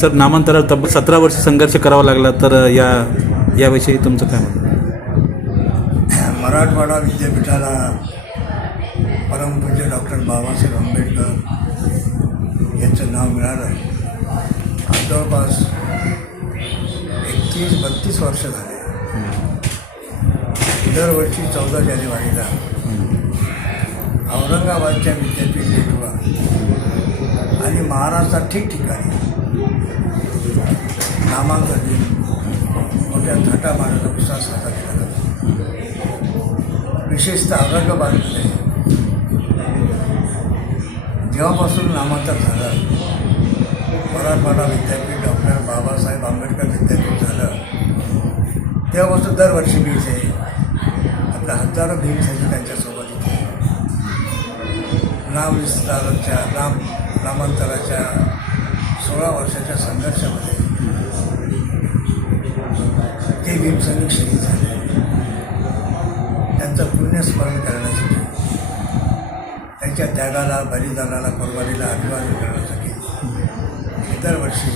Sir नामांतरावर तब्बल सतरा वर्ष संघर्ष करावा लागला तर या याविषयी तुमचं काय म्हणणं? मराठवाडा विद्यापीठाला परमपूज्य डॉक्टर बाबासाहेब आंबेडकर यांचं नाव मिळालं जवळपास एकतीस बत्तीस वर्ष झाले. दरवर्षी चौदा जानेवारीला औरंगाबादच्या विद्यापीठ आणि महाराष्ट्रात ठिकठिकाणी नामांकन दिन मोठ्या थाटामाटाचा उत्साह साजरा केला. जातो विशेषतः औरंगाबादमध्ये जेव्हापासून नामांतर झालं मराठवाडा विद्यापीठ डॉक्टर बाबासाहेब आंबेडकर विद्यापीठ झालं तेव्हापासून दरवर्षी मी आहे. आपल्या हजारो भीमसैनिक त्यांच्यासोबत इथे नाम विस्ताराच्या नाम नामांतराच्या सोळा वर्षाच्या संघर्षामध्ये ते भीमसैनिक शहीद झाले. त्यांचं पुण्यस्मरण करण्यासाठी त्यांच्या त्यागाला बलिदानाला कुर्बानीला अभिवादन करण्यासाठी दरवर्षी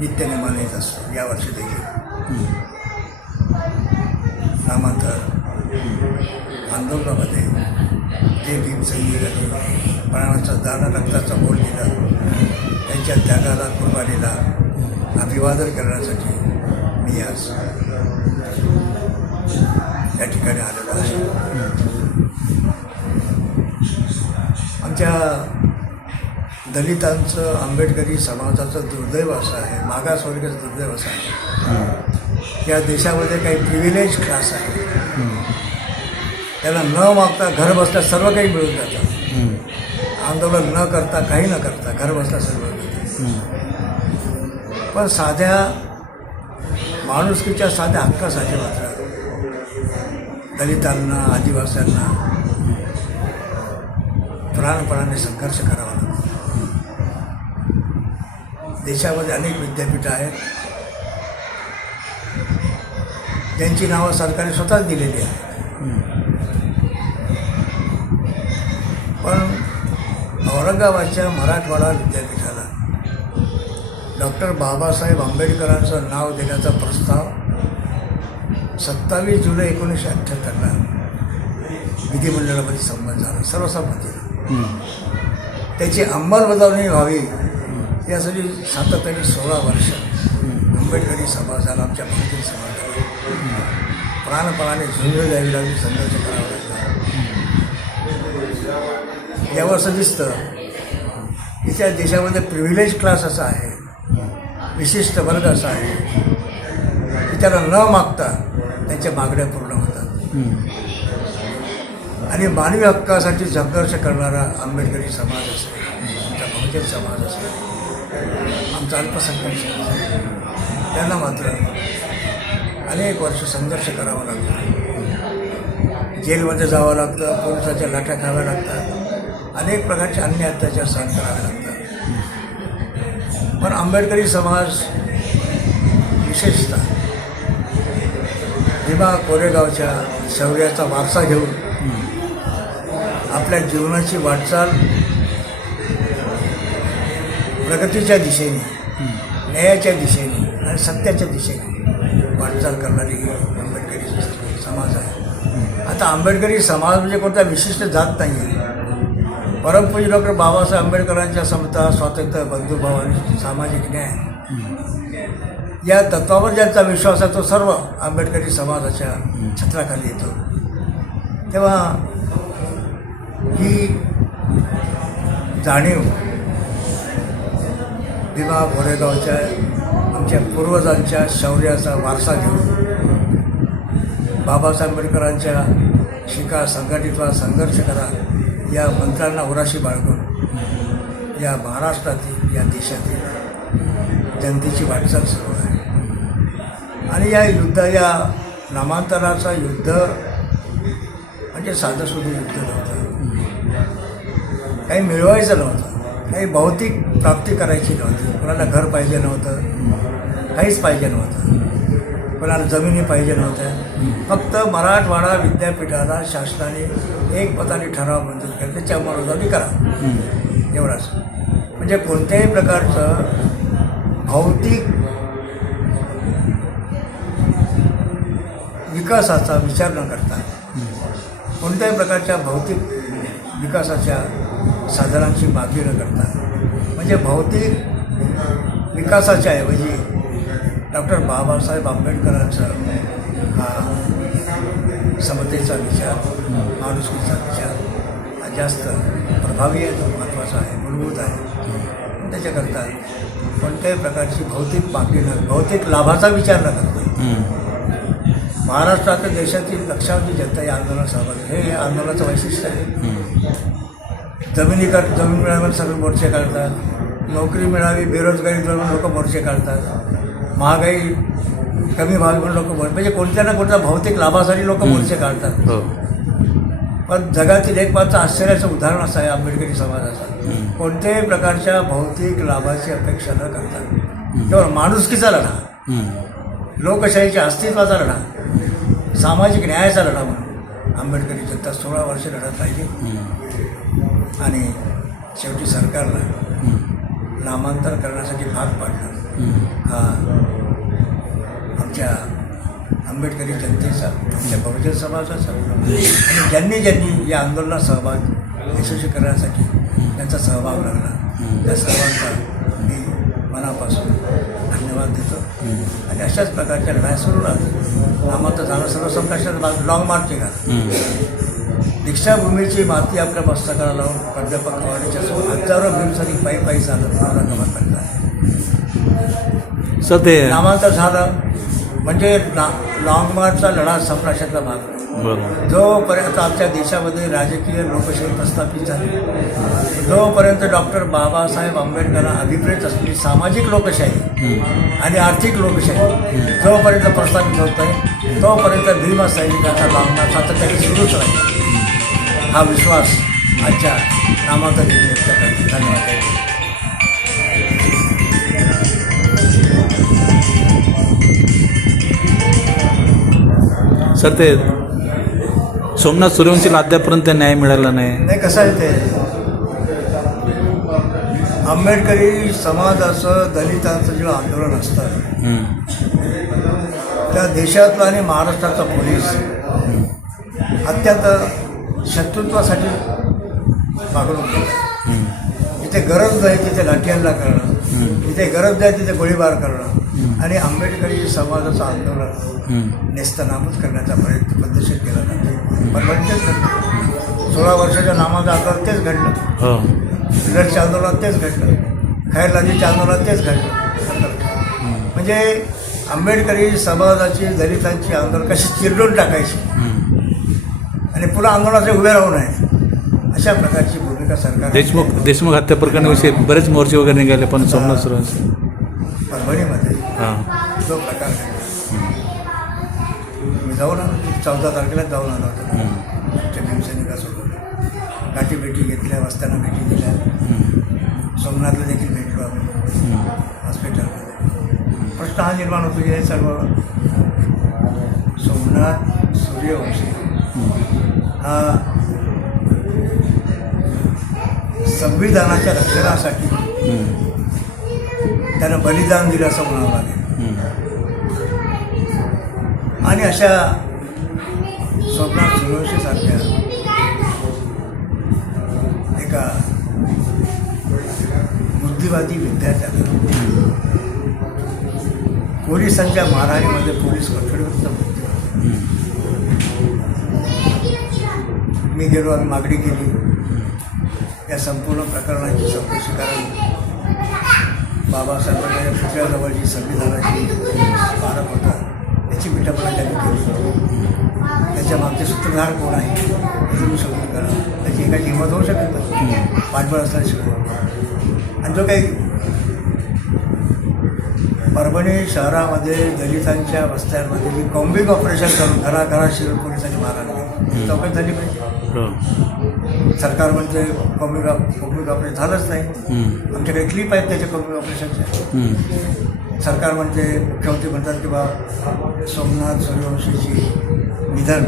नित्यनेमाने येत असतो यावर्षी देखील. नामांतर आंदोलनामध्ये जे भीमसैनिकांनी प्राणाचा दान रक्ताचा बोल दिला. त्यांच्या त्यागाला कुर्बानीला अभिवादन करण्यासाठी मी आज या ठिकाणी आलेलो आहे. आमच्या दलितांचं आंबेडकरी समाजाचं दुर्दैव असं आहे. मागासवर्गाचं दुर्दैव असं आहे. या देशामध्ये काही प्रिव्हिलेज क्लास आहे. त्याला न मागता घर बसल्या सर्व काही मिळून जातं. आंदोलन न करता काही न करता घर बसल्या सर्व मिळतं पण साध्या माणुसकीच्या साध्या हक्कासाठी मात्र. दलितांना आदिवासींना प्राणपणाने संघर्ष करावा लागतो. देशामध्ये अनेक विद्यापीठं आहेत. त्यांची नावं सरकारने स्वतःच दिलेली आहेत. पण औरंगाबादच्या मराठवाडा विद्यापीठाला डॉक्टर बाबासाहेब आंबेडकरांचं नाव देण्याचा प्रस्ताव सत्तावीस जुलै एकोणीसशे अठ्ठ्याहत्तरला विधिमंडळामध्ये संमत झाला सर्वसंमतीने त्याची अंमलबजावणी व्हावी यासाठी सातत्याने सोळा वर्ष आंबेडकरी समाजाला आमच्या भारतीय समाजाला प्राणपणाने झुंज द्यावी लागली संघर्ष करावा लागला. यावर असं दिसतं की त्या देशामध्ये प्रिव्हिलेज क्लास असा आहे. विशिष्ट वर्ग असा आहे की त्याला न मागता त्यांच्या मागण्या पूर्ण होतात. आणि मानवी हक्कासाठी संघर्ष करणारा आंबेडकरी समाज असेल आमचा बहुजन समाज असेल आमचा अल्पसंख्याक समाज असेल त्यांना मात्र अनेक वर्ष संघर्ष करावा लागतो. जेलमध्ये जावं लागतं पोलिसाच्या लाठ्या खाव्या लागतात अनेक प्रकारचे अन्य अत्याचार सहन करावे लागतात. पण आंबेडकरी समाज विशेषतः भीमा कोरेगावच्या शौर्याचा वारसा घेऊन आपल्या जीवनाची वाटचाल प्रगतीच्या दिशेने न्यायाच्या दिशेने आणि सत्याच्या दिशेने वाटचाल करणारी आंबेडकरी समाज आहे. आता आंबेडकरी समाज म्हणजे कोणता विशिष्ट जात नाही आहे परमपूज्य डॉक्टर बाबासाहेब आंबेडकरांच्या समता स्वातंत्र्य बंधुभाव आणि सामाजिक न्याय. या तत्वावर ज्यांचा विश्वास आहे तो सर्व आंबेडकरी समाजाच्या छत्राखाली येतो. तेव्हा ही जाणीव भीमा गोरेगावच्या आमच्या पूर्वजांच्या शौर्याचा वारसा घेऊन बाबासाहेब आंबेडकरांच्या शिका संघटित संघर्ष करा. या मंत्रांना उराशी बाळगून या महाराष्ट्रातील या देशातील जनतेची वाटचाल सुरू आहे. आणि या युद्ध या नामांतराचा युद्ध म्हणजे साधंसुधं युद्ध नव्हतं. काही मिळवायचं नव्हतं. काही भौतिक प्राप्ती करायची नव्हती. कोणाला घर पाहिजे नव्हतं. काहीच पाहिजे नव्हतं. मला जमिनी पाहिजे नव्हत्या. फक्त मराठवाडा विद्यापीठाला शासनाने एक पदाने ठराव मंजूर केला. त्याची अंमलबजावणी करा. एवढाच. म्हणजे कोणत्याही प्रकारचं भौतिक विकासाचा विचार न करता कोणत्याही प्रकारच्या भौतिक विकासाच्या साधनांची मागणी न करता म्हणजे भौतिक विकासाच्या ऐवजी डॉक्टर बाबासाहेब आंबेडकरांचा हा समतेचा विचार माणुसकीचा विचार हा जास्त प्रभावी आहे तो महत्त्वाचा आहे मूलभूत आहे. त्याच्याकरता कोणत्याही प्रकारची भौतिक मागणी न भौतिक लाभाचा विचार न करता. महाराष्ट्रात देशातील लक्षावधी जनता या आंदोलनात सहभागी हे आंदोलनाचं वैशिष्ट्य आहे. जमिनीकर जमीन मिळावी सगळे मोर्चे काढतात. नोकरी मिळावी बेरोजगारी लोक मोर्चे काढतात. महागाई कमी व्हावी म्हणून लोक मोर्चे म्हणजे कोणत्या ना कोणत्या भौतिक लाभासाठी लोक मोर्चे काढतात. हो. पण जगातील एक मात्र आश्चर्याचं उदाहरण असं आहे आंबेडकरी समाजाचं. कोणत्याही प्रकारच्या भौतिक लाभाची अपेक्षा न करता. केवळ माणुसकीचा लढा. लोकशाहीच्या अस्तित्वाचा लढा. सामाजिक न्यायाचा लढा म्हणून आंबेडकरी जनता सोळा वर्ष लढत राहिली. हम्म. आणि शेवटी सरकारला. नामांतर करण्यासाठी भाग पाडलं. आमच्या आंबेडकरी जनतेचा आमच्या बहुजन समाजाचा आणि ज्यांनी ज्यांनी या आंदोलनात सहभाग यशस्वी करण्यासाठी त्यांचा सहभाग लागला. त्या सर्वांचा मी मनापासून धन्यवाद देतो. आणि अशाच प्रकारच्या लढाया सुरू राहतात आम्हाला झालं सर्व संघर्षात लॉंग मार्च का दीक्षाभूमीची माती आपल्या मस्तकाला लावून प्राध्यापक कवाडीच्या समोर हजारो भीमसरी पायी पायी चालत मला गमत करत आहे ते नामांतर झालं म्हणजे ला लाँग मार्चचा लढा संपला अशातला भाग नाही. जोपर्यंत आमच्या देशामध्ये राजकीय लोकशाही प्रस्थापित झाली जोपर्यंत डॉक्टर बाबासाहेब आंबेडकरांना अभिप्रेत असलेली सामाजिक लोकशाही. आणि आर्थिक लोकशाही जोपर्यंत प्रस्थापित होत आहे तोपर्यंत भीमा सैनिकाचा लावणार सातत्याने सुरूच राहील हा विश्वास आजच्या नामांतर धन्यवाद सर ते सोमनाथ सूर्यवंशीला अद्यापर्यंत न्याय मिळाला नाही नाही कसं आहे ते आंबेडकरी समाजाचं दलितांचं जेव्हा आंदोलन असतं. त्या देशातला आणि महाराष्ट्राचा पोलीस अत्यंत शत्रुत्वासाठी देतात हम्म. जिथे गरज नाही तिथे लाठीहल्ला करणं. जिथे गरज नाही तिथे गोळीबार करणं आणि आंबेडकरी समाजाचं आंदोलन नेस्तनाबूत करण्याचा प्रयत्न पद्धतशीर केला जातो. पण तेच घडलं सोळा वर्षाच्या नामाचं आंदोलन तेच घडलं. हो. बिलटच्या आंदोलनात तेच घडलं. खैरलाजीच्या आंदोलनात तेच घडलं. म्हणजे आंबेडकरी समाजाची दलितांची आंदोलन कशी चिरडून टाकायची. आणि पुन्हा आंदोलनाचे उभे राहू नये. अशा प्रकारची भूमिका सरकार देशमुख देशमुख हत्या प्रकरणाविषयी बरेच मोर्चे वगैरे निघाले पण सोमनाथ परभणीमध्ये हां. जो प्रकार जाऊन चौदा तारखेला जाऊन आलो होतो. आमच्या भीमसैनिकासोबत गाठी भेटी घेतल्या वस्त्यांना भेटी दिल्या. सोमनाथला देखील भेटलो आम्ही हम्म. हॉस्पिटलमध्ये प्रश्न हा निर्माण होतो की हे सर्व सोमनाथ सूर्यवंशी हा संविधानाच्या रक्षणासाठी. त्यानं बलिदान दिलं असं म्हणावं लागेल. आणि अशा स्वप्नात सूर्यवंशीसारख्या एका बुद्धिवादी विद्यार्थ्याला पोलिसांच्या मारहाणीमध्ये पोलीस कठोरयुक्त होते मी गेलो आम्ही मागणी केली. या संपूर्ण प्रकरणाची चौकशी कारण बाबासाहेबांच्या पुतळ्याजवळची संविधानाची स्मारक होतं. त्याची विटंबना त्यांनी केली त्याच्या मागचे सूत्रधार कोण आहे? हे तुम्ही शोधून करा त्याची एकाची हिंमत होऊ शकत नाही. पाठबळ असताना शोधून आणि जो काही परभणी शहरामध्ये दलितांच्या वस्त्यांमध्ये जी कॉम्बिंग ऑपरेशन करून घराघरात शिरून पोलिसांनी मारहाण केली. चौकशी झाली पाहिजे. हो. सरकार म्हणते कॉम्बिंग कॉम्बिंग ऑपरेशन झालंच नाही. आमच्याकडे क्लिप आहेत त्याच्या कॉम्बिंग ऑपरेशनचे हम्म. सरकार म्हणते मुख्यमंत्री म्हणतात की बा सोमनाथ सूर्यवंशीची निधन.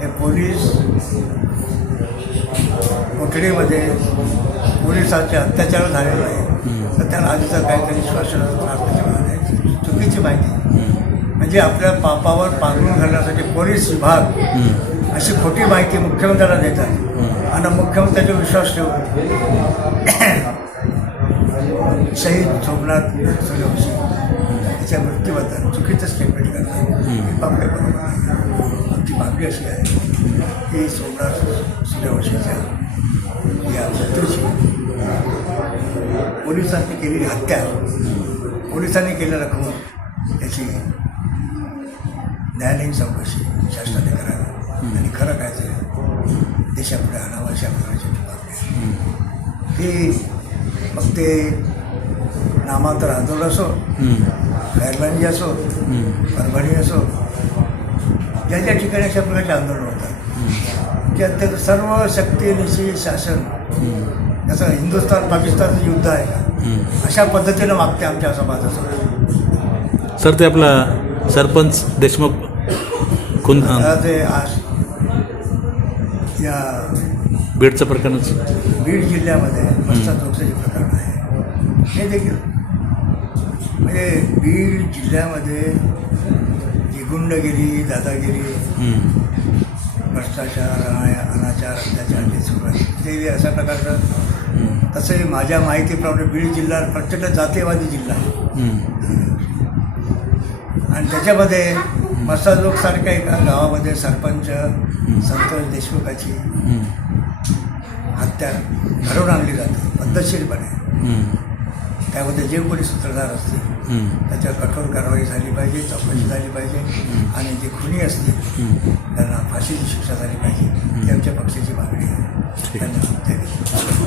हे पोलीस कोठडीमध्ये पोलिसांचे अत्याचार झालेला आहे तर त्या राजाचा काहीतरी आहे. चुकीची माहिती. म्हणजे आपल्या पापावर पांघरून घालण्यासाठी पोलीस विभाग अशी खोटी माहिती मुख्यमंत्र्याला देतात. आणि मुख्यमंत्र्याचा विश्वास ठेवून. शहीद सोमनाथ सूर्यवंशी त्याच्या मृत्यूबद्दल चुकीचं स्टेटमेंट करतात. ही बरोबर. आमची मागणी अशी आहे. की सोमनाथ सूर्यवंशीच्या या मृत्यूची पोलिसांनी केलेली हत्या पोलिसांनी केलेला खून याची न्यायालयीन चौकशी शासनाने करावी. आणि खरं काय देशापुढे आणावं अशा प्रकारची मागणी आहे. ती मग ते नामांतर आंदोलन असो खैरबांजी असो परभणी असो ज्या ज्या ठिकाणी अशा प्रकारचे आंदोलन होतात की अत्यंत सर्व शक्तीनिशी शासन जसं हिंदुस्थान पाकिस्तानचं युद्ध आहे का अशा पद्धतीनं मागते आमच्या समाजासमोर सर ते आपला सरपंच देशमुख ते आज या बीडचं प्रकरणच बीड जिल्ह्यामध्ये चौकशीचे प्रकरण आहे. हे देखील म्हणजे बीड जिल्ह्यामध्ये जी गुंडगिरी दादागिरी भ्रष्टाचार अना- अनाचार अत्याचार हे सुरू आहे. ते अशा प्रकारचं तसंही माझ्या माहितीप्रमाणे बीड जिल्हा प्रचंड जातीयवादी जिल्हा आहे. आणि त्याच्यामध्ये मस्ता लोकसारख्या एका गावामध्ये सरपंच संतोष देशमुखाची हत्या घडवून आणली जाते पद्धतशीरपणे. त्यामध्ये जे कोणी सूत्रधार असतील त्याच्यावर कठोर कारवाई झाली पाहिजे चौकशी झाली पाहिजे. आणि जे खुनी असतील त्यांना फाशीची शिक्षा झाली पाहिजे. ही आमच्या पक्षाची मागणी आहे. हिंद.